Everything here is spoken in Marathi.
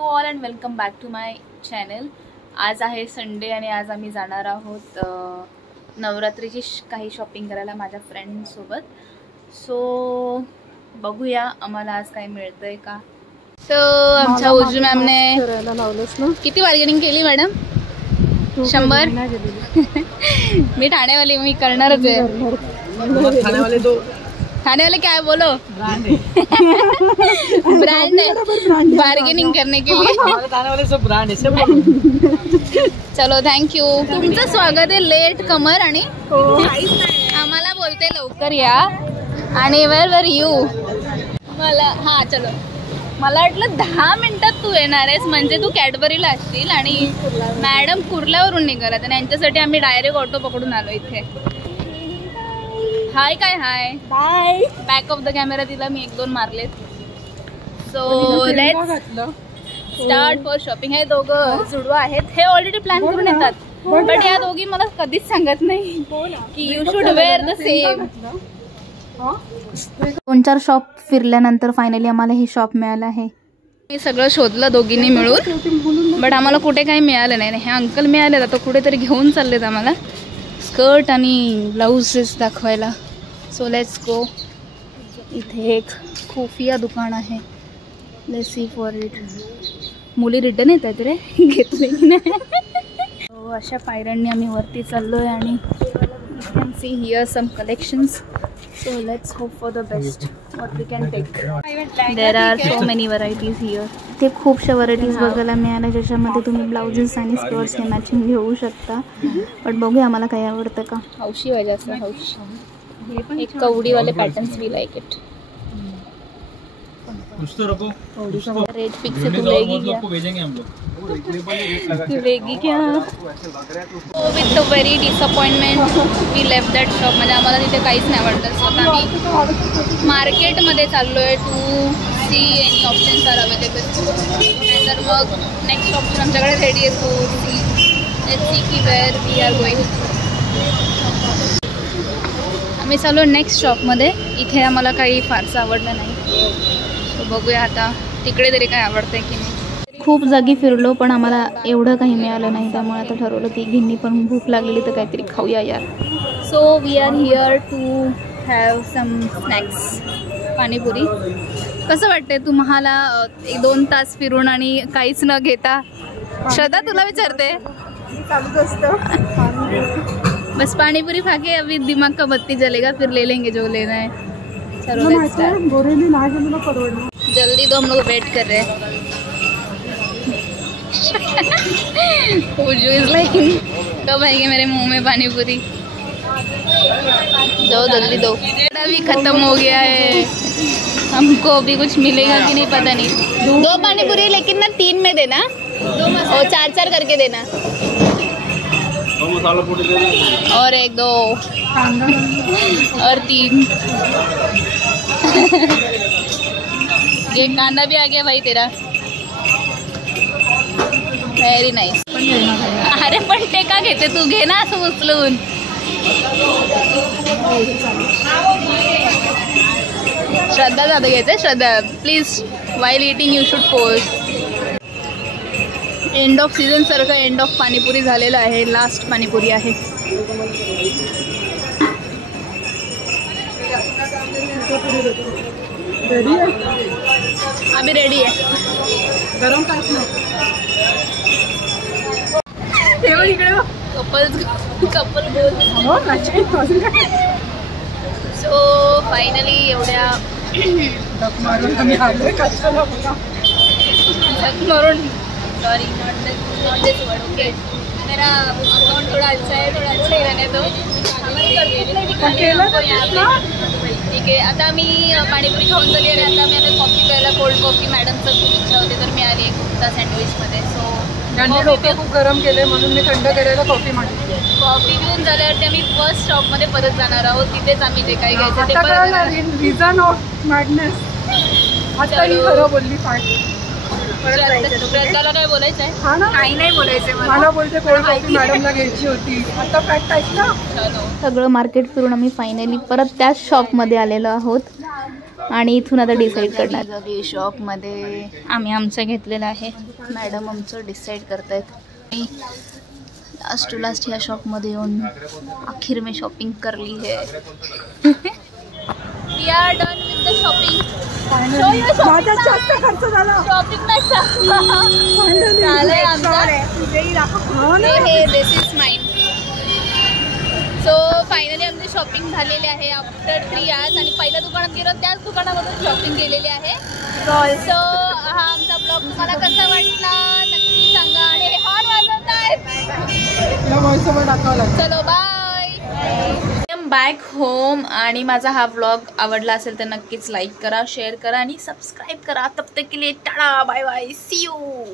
You all and welcome back to my channel. आज आहे संडे आणि आज आम्ही जाणार आहोत नवरात्रीची काही शॉपिंग करायला माझ्या फ्रेंडसोबत. सो बघूया आम्हाला आज काय मिळतंय का. सो आमच्या उजू मॅमने किती बार्गेनिंग केली मॅडम? 100. मी ठाणेवाली, मी करणारच आहे. खाने वाले क्या है बोलो? ब्रांड है बार्गेनिंग करने के लिए. खाने वाले सब ब्रांड है सब. चलो थँक्यू. तुमचं स्वागत आहे लेट कमर आणि आम्हाला बोलते लवकर या. आणि वेर यू मला हां चलो मला वाटलं 10 मिनिटात तू येणार आहेस म्हणजे तू कॅडबरीला असशील आणि मॅडम कुर्ल्यावरून निघालात आणि यांच्यासाठी आम्ही डायरेक्ट ऑटो पकडून आलो इथे. हाय काय hi bye. Back of the camera तिला मी 1-2 मारलेत. So let's start for shopping. हे दोघं जुडवा आहेत, हे ऑलरेडी प्लॅन करून येतात बट या दोघी मला कधीच सांगत नाही की you should wear the same. 2-4 shop फिरल्यानंतर फायनली आम्हाला हे शॉप मिळालं आहे. मी सगळं शोधलं दोघींनी मिळून बट आम्हाला कुठे काही मिळालं नाही. हे अंकल मिळाले आता कुठेतरी घेऊन चाललेत आम्हाला स्कर्ट आणि ब्लाउजेस दाखवायला. So let's go. इथे एक खुफिया दुकान आहे. Let's see for it. मुली रिटर्न येत आहेत रे, घेतले की नाही. अशा पायऱ्यांनी आम्ही वरती चाललोय आणि you can see here some collections. So let's hope for the best what we can take. There are so many varieties here. ते खूपशा व्हरायटीज बघायला मिळाल्या ज्याच्यामध्ये तुम्ही ब्लाउजेस आणि स्कर्ट्स हे मॅचिंग घेऊ शकता. बट बघूया आम्हाला काय आवडतं का. हौशी वाले असं हौशी एक कवडीवाले patterns we like it. Rate fix है, तू लेगी क्या? तू लेगी क्या? With a very disappointment we left that shop. म्हणजे आम्हाला तिथे काहीच नाही आवडलं. सो आता आम्ही मार्केटमध्ये चाललो आहे to see any options are available. तर मग नेक्स्ट ऑप्शन आमच्याकडे रेडी आहे. टू सी की वेअर वी आर गोईंग. आम्ही चाललो नेक्स्ट शॉपमध्ये. इथे आम्हाला काही फारसं आवडलं नाही. सो बघूया आता तिकडे तरी काय आवडतंय की नाही. खूप जागी फिरलो पण आम्हाला एवढं काही मिळालं नाही. त्यामुळे आता ठरवलं ती घेणी पण भूक लागलेली तर काहीतरी खाऊया यार. So we are here to have some snacks. Panipuri. कसं वाटतंय तुम्हाला 1-2 तास फिरून आणि काहीच न घेता? श्रद्धा तुला विचारते. चालूच असतं बस पानीपुरी खा के अभी दिमाग का बत्ती जलेगा फिर ले लेंगे जो लेना है. चलो जल्दी दो, हम लोग वेट कर रहे हैं. कब आएगी मेरे मुंह में पानीपुरी? दो जल्दी दो. अभी खत्म हो गया है. हमको अभी कुछ मिलेगा कि नहीं पता नहीं. 2 पानीपुरी लेकिन ना 3 में देना और 4-4 करके देना. और 1 2 और 3. ये कांदा भी आ गया भाई तेरा. Very nice. अरे पण ते का घेते तू? घे ना असं उचलून. श्रद्धा जाधव घ्यायचं. Shraddha please while eating you should post. End of season सारखं एंड ऑफ पाणीपुरी झालेलं आहे. लास्ट पाणीपुरी आहे. अभी रेडी आहे. गरम काहीच नाही. कपल सो फायनली एवढ्या sorry not this word. Okay मेरा अकाउंट थोड़ा अच्छा है, थोड़ा अच्छा ही रहने दो. ठीक आहे. आता आम्ही पाणीपुरी खाऊन झाली आणि आता आम्ही कॉफी प्यायला. कोल्ड कॉफी मॅडमचं खूप इच्छा होती तर मिळाली एक कुर्ता सँडविचमध्ये. सो डोके खूप गरम केले म्हणून मी थंड केलेलं कॉफी मागवली. कॉफी घेऊन झाल्यावरती आम्ही फर्स्ट शॉपमध्ये परत जाणार आहोत. तिथेच आम्ही जे काही घ्यायचं ते परत. Reason of madness. आता ही खरं बोलली. श्रद्धाला काय बोलायचं आहे? हा ना, काही नाही बोलायचं. मला बोलते कोल्ड कॉफी मॅडमला घ्यायची होती. आता फॅक्ट ऐक ना. सगळं मार्केट फिरून आम्ही फायनली परत त्याच शॉपमध्ये आलेलो आहोत. आणि इथून आता डिसाईड करणार शॉपमध्ये आम्ही आमचं घेतलेलं आहे. मॅडम आमचं डिसाईड करतायत. लास्ट टू लास्ट ह्या शॉपमध्ये येऊन आखिर में शॉपिंग कर ली है. We are done with the shopping. जास्त खर्च झाला शॉपिंग झालंय आमचं. हे this is mine. So finally आमची शॉपिंग झालेली आहे आफ्टर 3 years. आणि पहिल्या दुकानात गेलो त्याच दुकानामधून शॉपिंग केलेली आहे. सो हा आमचा ब्लॉग मला कसा वाटला नक्की सांगा. आणि हे हॉर्न वाजवत आहेत. चलो बाय. Back home. आणि माझा हा व्लॉग आवडला असेल तर नक्कीच लाईक करा, शेअर करा आणि सबस्क्राईब करा. तब तक के लिए tata bye bye, see you.